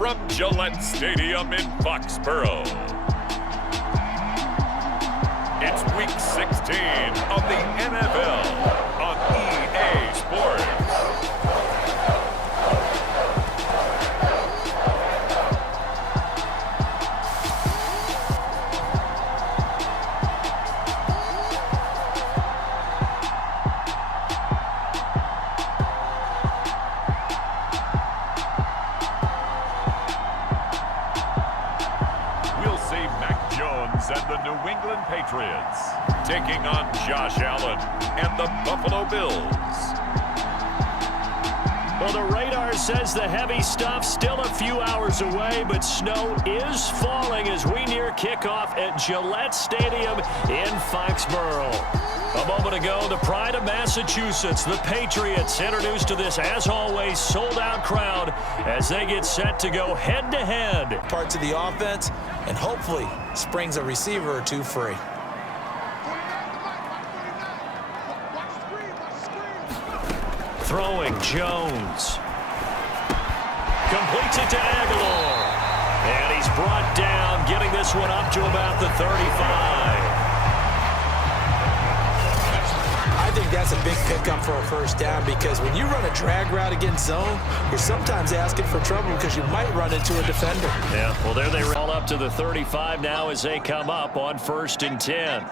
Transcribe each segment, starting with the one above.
from Gillette Stadium in Foxborough. It's Week 16 of the NFL on EA Sports. And the New England Patriots taking on Josh Allen and the Buffalo Bills. Well, the radar says the heavy stuff still a few hours away, but snow is falling as we near kickoff at Gillette Stadium in Foxborough. A moment ago, the pride of Massachusetts, the Patriots, introduced to this, as always, sold-out crowd as they get set to go head-to-head. Parts of the offense, and hopefully springs a receiver or two free. Throwing Jones. Completes it to Aguilar. And he's brought down, getting this one up to about the 35. I think that's a big pickup for a first down because when you run a drag route against zone, you're sometimes asking for trouble because you might run into a defender. Yeah, well, there they roll up to the 35 now as they come up on 1st and 10.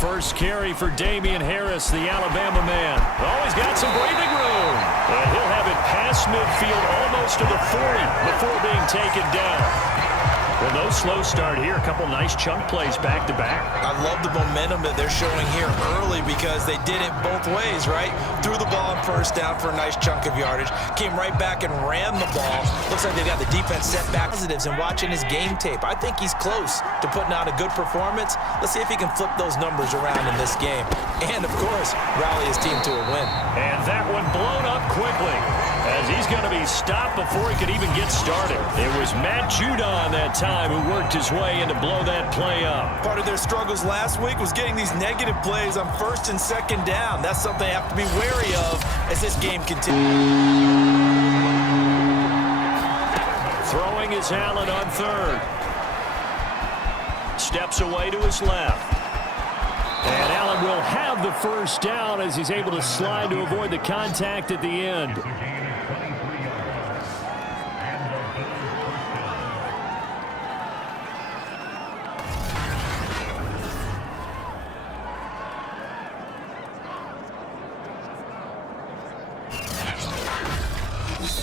First carry for Damian Harris, the Alabama man. Oh, he's got some breathing room. And he'll have it past midfield almost to the 40 before being taken down. Well, no slow start here. A couple nice chunk plays back-to-back. I love the momentum that they're showing here early because they did it both ways, right? Threw the ball on first down for a nice chunk of yardage. Came right back and ran the ball. Looks like they got the defense set back. Positives and watching his game tape. I think he's close to putting out a good performance. Let's see if he can flip those numbers around in this game. And, of course, rally his team to a win. And that one blown up quickly as he's going to be stopped before he could even get started. It was Matt Judon that time who worked his way in to blow that play up. Part of their struggles last week was getting these negative plays on 1st and 2nd down. That's something they have to be wary of as this game continues. Throwing is Allen on 3rd. Steps away to his left. And Allen will have the first down as he's able to slide to avoid the contact at the end.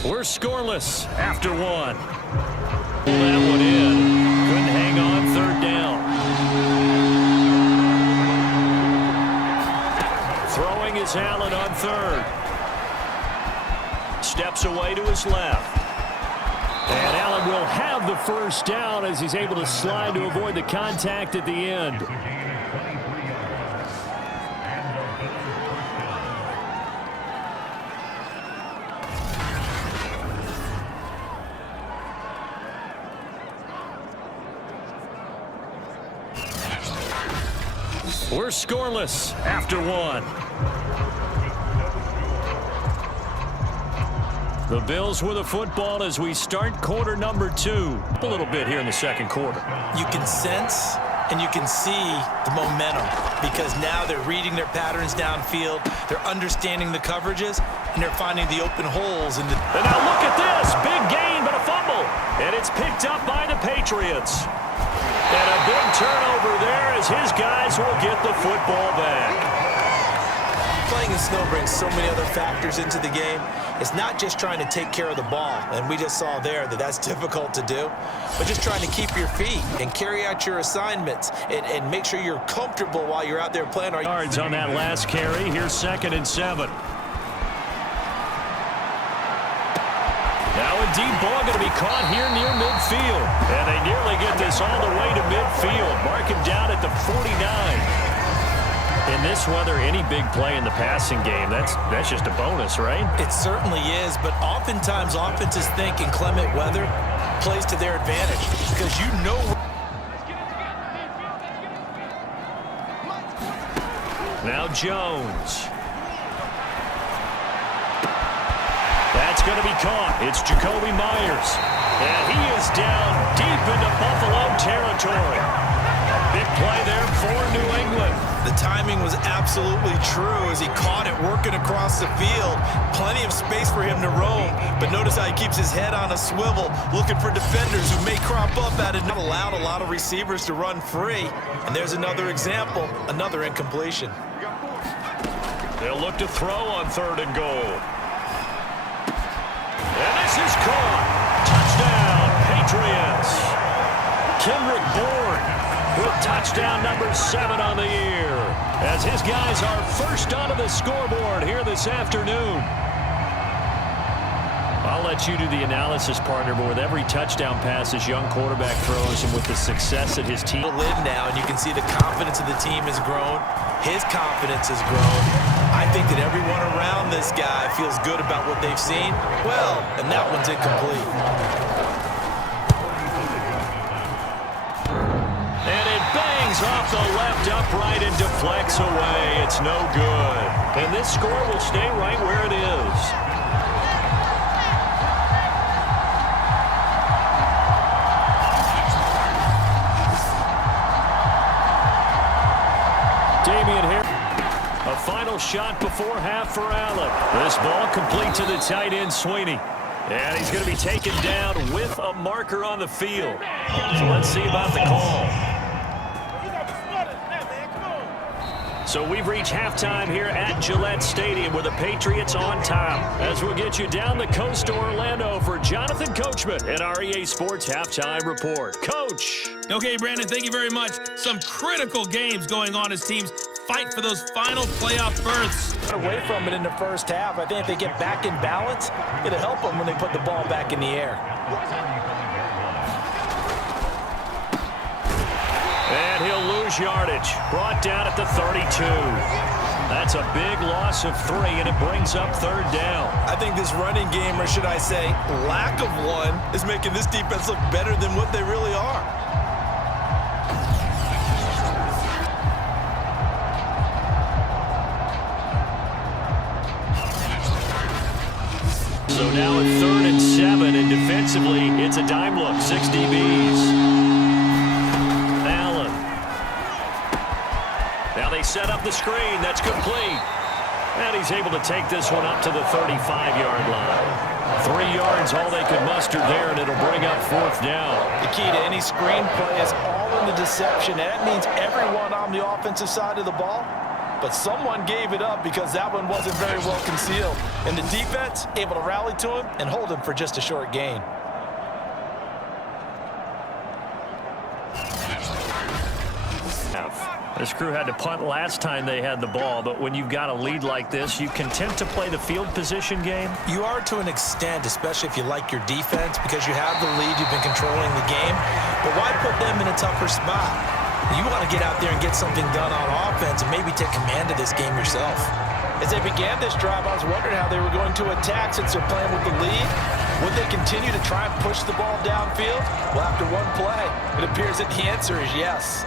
We're scoreless after one. That one in. Couldn't hang on 3rd down. Throwing is Allen on 3rd. Steps away to his left. And Allen will have the first down as he's able to slide to avoid the contact at the end. We're scoreless after one. The Bills with the football as we start quarter number 2. A little bit here in the 2nd quarter. You can sense and you can see the momentum because now they're reading their patterns downfield, they're understanding the coverages, and they're finding the open holes. And now look at this. Big gain, but a fumble. And it's picked up by the Patriots. And a big turnover there as his guys will get the football back. Playing in snow brings so many other factors into the game. It's not just trying to take care of the ball, and we just saw there that that's difficult to do, but just trying to keep your feet and carry out your assignments and make sure you're comfortable while you're out there playing. Yards on that last carry. Here's 2nd and 7. Now a deep ball going to be caught here near midfield. And they nearly get this all the way to midfield. Mark him down at the 49. In this weather, any big play in the passing game, that's just a bonus, right? It certainly is, but oftentimes offenses think in clement weather plays to their advantage because you know. Now Jones. That's going to be caught. It's Jacoby Myers. And he is down deep into Buffalo territory. A big play there for New England. The timing was absolutely true as he caught it working across the field. Plenty of space for him to roam, but notice how he keeps his head on a swivel, looking for defenders who may crop up out of not allowed a lot of receivers to run free. And there's another example, another incompletion. They'll look to throw on 3rd and goal. And this is caught. Touchdown, Patriots. Kendrick Bourne with touchdown number 7 on the year, as his guys are first onto the scoreboard here this afternoon. I'll let you do the analysis, partner, but with every touchdown pass this young quarterback throws and with the success that his team... Lid now, and you can see the confidence of the team has grown. His confidence has grown. I think that everyone around this guy feels good about what they've seen. Well, and that one's incomplete. And it bangs off the left upright and deflects away. It's no good. And this score will stay right where it is. A final shot before half for Allen. This ball complete to the tight end, Sweeney. And he's going to be taken down with a marker on the field. So let's see about the call. So we've reached halftime here at Gillette Stadium with the Patriots on top. As we'll get you down the coast to Orlando for Jonathan Coachman at our EA Sports Halftime Report. Coach. Okay, Brandon, thank you very much. Some critical games going on as teams fight for those final playoff berths. Away from it in the first half. I think if they get back in balance, it'll help them when they put the ball back in the air. And he'll lose yardage. Brought down at the 32. That's a big loss of 3, and it brings up 3rd down. I think this running game, or should I say lack of one, is making this defense look better than what they really are. So now it's 3rd and 7, and defensively, it's a dime look. 6 DBs. Allen. Now they set up the screen. That's complete. And he's able to take this one up to the 35-yard line. 3 yards, all they could muster there, and it'll bring up 4th down. The key to any screen play is all in the deception. That means everyone on the offensive side of the ball. But someone gave it up because that one wasn't very well concealed. And the defense able to rally to him and hold him for just a short gain. This crew had to punt last time they had the ball, but when you've got a lead like this, you content to play the field position game? You are to an extent, especially if you like your defense, because you have the lead, you've been controlling the game. But why put them in a tougher spot? You want to get out there and get something done on offense and maybe take command of this game yourself. As they began this drive, I was wondering how they were going to attack since they're playing with the lead. Would they continue to try and push the ball downfield? Well, after one play, it appears that the answer is yes.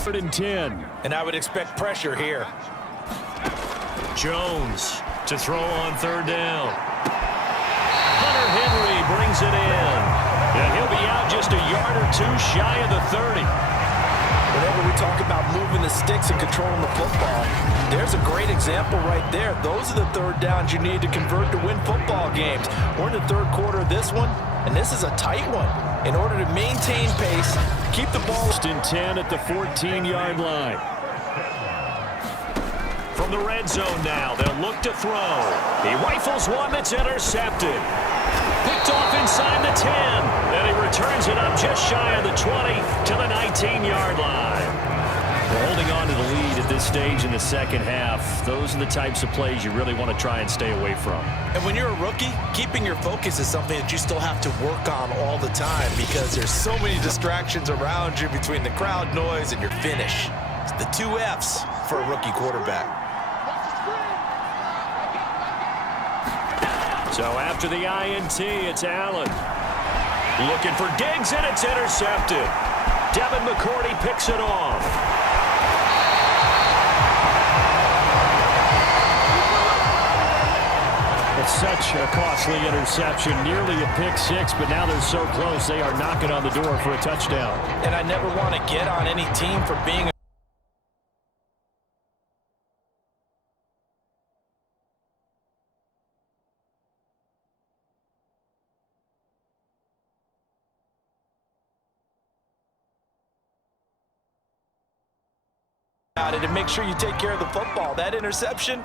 3rd and 10. And I would expect pressure here. Jones to throw on 3rd down. Hunter Henry brings it in. And he'll be out just a yard or 2 shy of the 30. Whenever we talk about moving the sticks and controlling the football, there's a great example right there. Those are the 3rd downs you need to convert to win football games. We're in the 3rd quarter of this one, and this is a tight one. In order to maintain pace, keep the ball. 10 at the 14-yard line. From the red zone now, they'll look to throw. He rifles one that's intercepted. Picked off inside the 10. And he returns it up just shy of the 20 to the 19-yard line. We're holding on to the lead at this stage in the second half. Those are the types of plays you really want to try and stay away from. And when you're a rookie, keeping your focus is something that you still have to work on all the time because there's so many distractions around you between the crowd noise and your finish. It's the 2 F's for a rookie quarterback. So after the INT, it's Allen. Looking for Diggs, and it's intercepted. Devin McCourty picks it off. such a costly interception, nearly a pick six, but now they're so close they are knocking on the door for a touchdown. And I never want to get on any team for being about it and make sure you take care of the football. That interception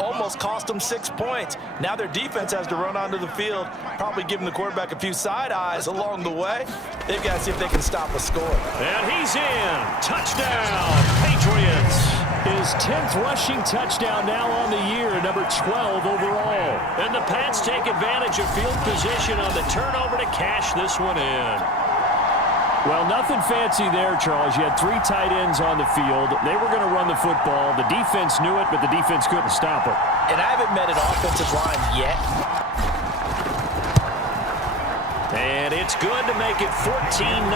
almost cost them 6 points. Now their defense has to run onto the field, probably giving the quarterback a few side eyes along the way. They've got to see if they can stop a score. And he's in. Touchdown, Patriots. His 10th rushing touchdown now on the year, number 12 overall. And the Pats take advantage of field position on the turnover to cash this one in. Well, nothing fancy there, Charles. You had 3 tight ends on the field. They were going to run the football. The defense knew it, but the defense couldn't stop it. And I haven't met an offensive line yet. And it's good to make it 14-0.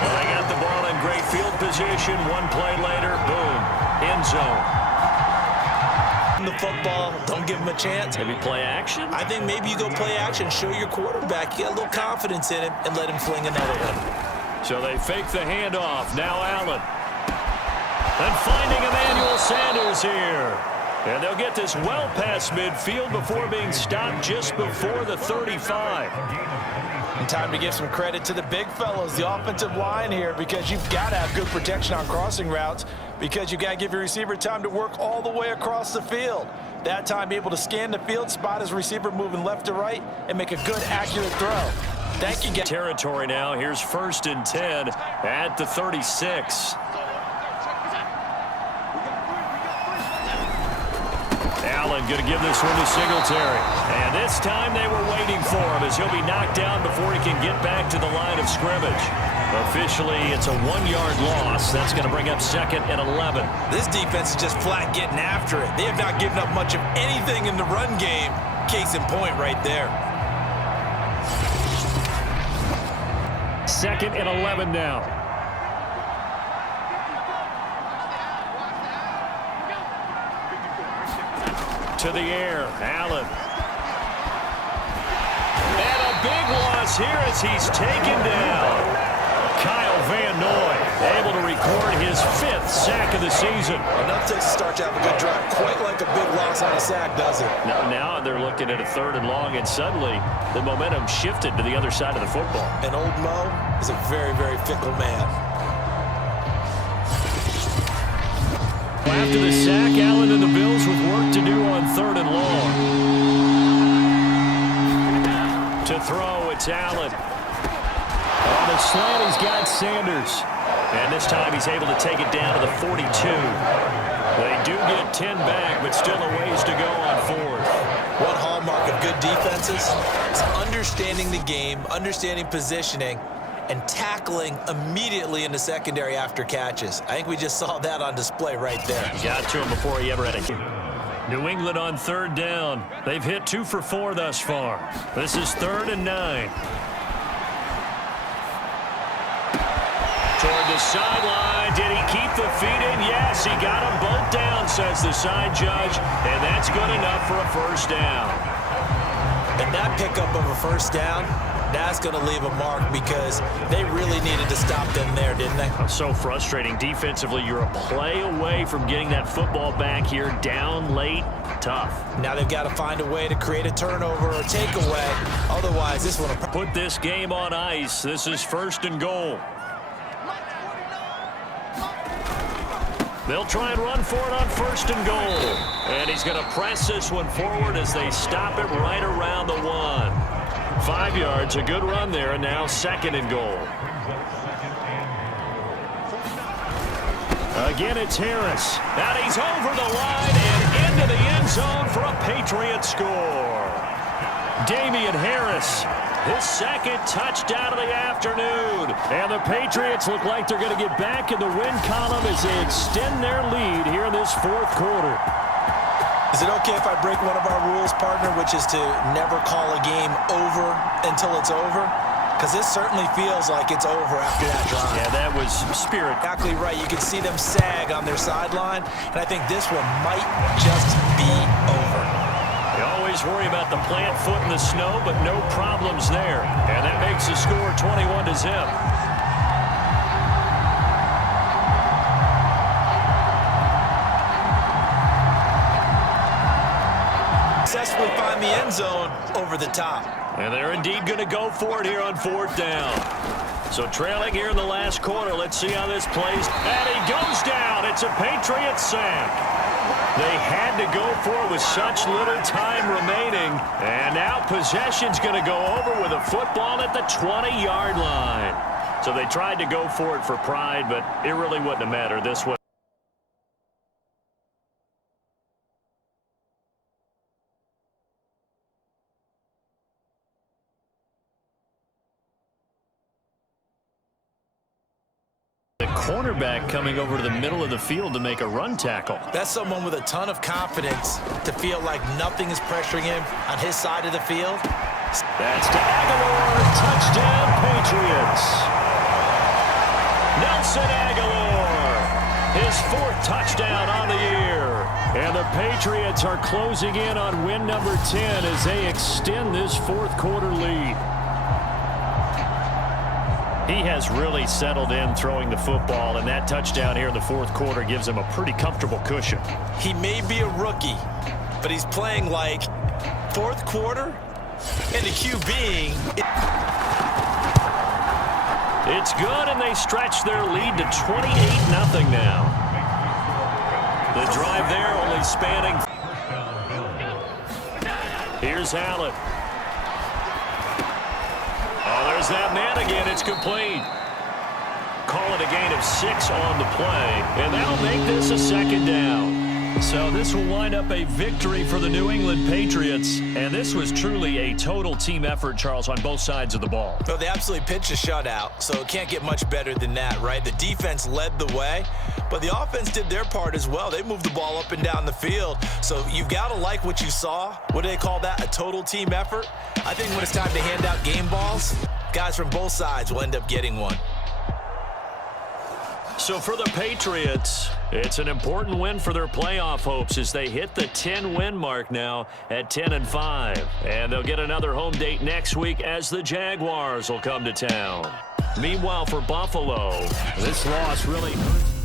Well, they got the ball in great field position. One play later, boom, end zone. The football, don't give him a chance. Maybe play action? I think maybe you go play action, show your quarterback, get a little confidence in him, and let him fling another one. So they fake the handoff. Now Allen. And finding Emmanuel Sanders here. And they'll get this well past midfield before being stopped just before the 35. And time to give some credit to the big fellows, the offensive line here, because you've got to have good protection on crossing routes, because you've got to give your receiver time to work all the way across the field. That time, be able to scan the field, spot his receiver moving left to right, and make a good, accurate throw. Thank you, guys. Territory now. Here's 1st and 10 at the 36. Allen going to give this one to Singletary. And this time they were waiting for him as he'll be knocked down before he can get back to the line of scrimmage. Officially, it's a 1-yard loss. That's going to bring up 2nd and 11. This defense is just flat getting after it. They have not given up much of anything in the run game. Case in point right there. 2nd and 11 now. To the air, Allen. And a big loss here as he's taken down. Kyle Van Noy able to record his 5th sack of the season. Enough takes to start to have a good drive. Quite like a big loss on a sack, does it? Now they're looking at a 3rd and long, and suddenly the momentum shifted to the other side of the football. And old Mo is a very, very fickle man. After the sack, Allen and the Bills with work to do on 3rd and long. To throw, it's Allen. On the slant, he's got Sanders. And this time he's able to take it down to the 42. They do get 10 back, but still a ways to go on 4th. One hallmark of good defenses is understanding the game, understanding positioning, and tackling immediately in the secondary after catches. I think we just saw that on display right there. He got to him before he ever had a... New England on 3rd down. They've hit 2 for 4 thus far. This is 3rd and 9. Toward the sideline. Did he keep the feet in? Yes, he got them both down, says the side judge. And that's good enough for a 1st down. And that pickup of a 1st down, that's going to leave a mark because they really needed to stop them there, didn't they? So frustrating. Defensively, you're a play away from getting that football back here. Down late, tough. Now they've got to find a way to create a turnover or takeaway. Otherwise, this one will put this game on ice. This is 1st and goal. They'll try and run for it on 1st and goal. And he's going to press this one forward as they stop it right around the 1. 5 yards, a good run there, and now 2nd and goal. Again, it's Harris. And he's over the line and into the end zone for a Patriots score. Damian Harris, his 2nd touchdown of the afternoon. And the Patriots look like they're going to get back in the win column as they extend their lead here in this 4th quarter. Is it okay if I break one of our rules, partner, which is to never call a game over until it's over? Because this certainly feels like it's over after that drive. Yeah, that was spirit. Exactly right. You can see them sag on their sideline, and I think this one might just be over. You always worry about the plant foot in the snow, but no problems there. And that makes the score 21-0. Successfully find the end zone over the top. And they're indeed going to go for it here on 4th down. So trailing here in the last quarter. Let's see how this plays. And he goes down. It's a Patriots sack. They had to go for it with such little time remaining. And now possession's going to go over with a football at the 20-yard line. So they tried to go for it for pride, but it really wouldn't have mattered this way. Cornerback coming over to the middle of the field to make a run tackle. That's someone with a ton of confidence to feel like nothing is pressuring him on his side of the field. That's to Aguilar. Touchdown, Patriots. Nelson Aguilar. His 4th touchdown on the year. And the Patriots are closing in on win number 10 as they extend this 4th quarter lead. He has really settled in throwing the football, and that touchdown here in the 4th quarter gives him a pretty comfortable cushion. He may be a rookie, but he's playing like 4th quarter, and the QB. It's good, and they stretch their lead to 28-0 now. The drive there only spanning. Here's Allen. Oh, there's that man again. It's complete. Call it a gain of 6 on the play, and that'll make this a 2nd down. So this will wind up a victory for the New England Patriots, and this was truly a total team effort, Charles, on both sides of the ball. So they absolutely pitched a shutout, so it can't get much better than that, right? The defense led the way, but the offense did their part as well. They moved the ball up and down the field, so you've got to like what you saw. What do they call that? A total team effort? I think when it's time to hand out game balls, guys from both sides will end up getting one. So for the Patriots, it's an important win for their playoff hopes as they hit the 10-win mark now at 10-5. And they'll get another home date next week as the Jaguars will come to town. Meanwhile, for Buffalo, this loss really hurts.